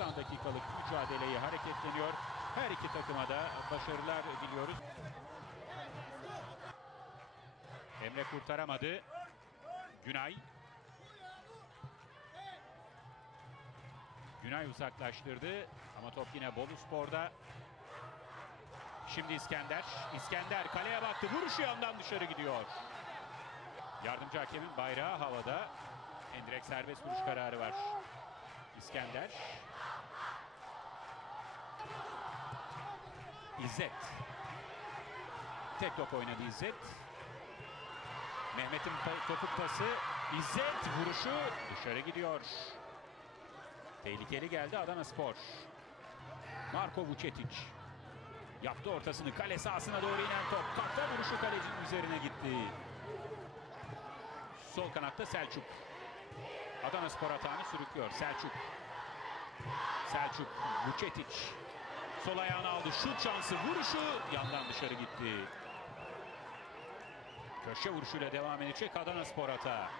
90 dakikalık mücadeleyi hareketleniyor. Her iki takıma da başarılar diliyoruz. Emre kurtaramadı. Günay. Günay uzaklaştırdı ama top yine Bolu Spor'da. Şimdi İskender. İskender kaleye baktı. Vuruşu yandan dışarı gidiyor. Yardımcı hakemin bayrağı havada. Endirek serbest vuruş kararı var. İskender. İzzet. Tek top oynadı İzzet. Mehmet'in topuk pası. İzzet vuruşu dışarı gidiyor. Tehlikeli geldi Adana Spor. Marko Vucetic. Yaptı ortasını kale sahasına doğru inen top. Kafa vuruşu kalecinin üzerine gitti. Sol kanatta Selçuk. Adana Spor atağını sürüklüyor. Selçuk. Selçuk. Vucetic. Sol ayağını aldı. Şut şansı vuruşu yandan dışarı gitti. Köşe vuruşuyla devam edecek Adana Spor hata.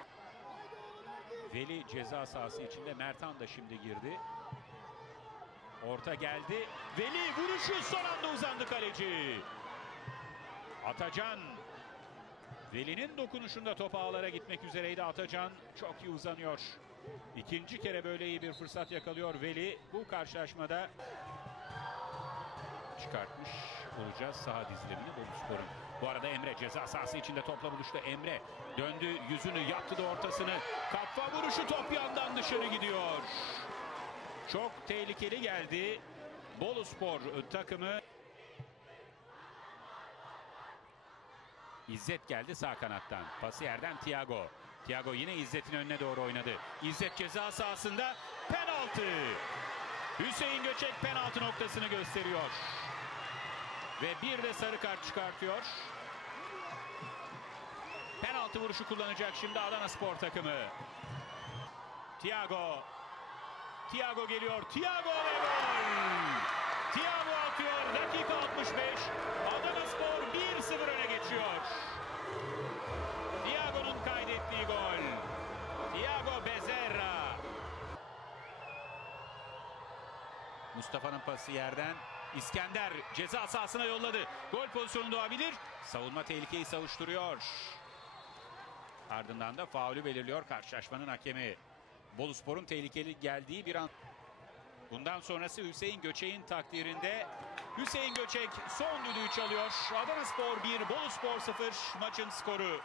Veli ceza sahası içinde Mertan da şimdi girdi. Orta geldi. Veli vuruşu son anda uzandı kaleci. Atacan. Veli'nin dokunuşunda top ağlara gitmek üzereydi Atacan. Çok iyi uzanıyor. İkinci kere böyle iyi bir fırsat yakalıyor Veli. Bu karşılaşmada çıkartmış olacağız saha dizilimini Boluspor'un. Bu arada Emre ceza sahası içinde topla buluştu. Emre döndü yüzünü yattı da ortasını. Kafa vuruşu top yandan dışarı gidiyor. Çok tehlikeli geldi. Boluspor takımı. İzzet geldi sağ kanattan. Pası yerden Thiago. Thiago yine İzzet'in önüne doğru oynadı. İzzet ceza sahasında penaltı. Hüseyin Göçek penaltı noktasını gösteriyor. Ve bir de sarı kart çıkartıyor. Penaltı vuruşu kullanacak şimdi Adana Spor takımı. Thiago. Thiago geliyor. Thiago ve gol. Thiago atıyor. Mustafa'nın pası yerden. İskender ceza sahasına yolladı. Gol pozisyonu doğabilir. Savunma tehlikeyi savuşturuyor. Ardından da faulü belirliyor karşılaşmanın hakemi. Boluspor'un tehlikeli geldiği bir an. Bundan sonrası Hüseyin Göçek'in takdirinde. Hüseyin Göçek son düdüğü çalıyor. Adana Spor 1, Boluspor 0 maçın skoru.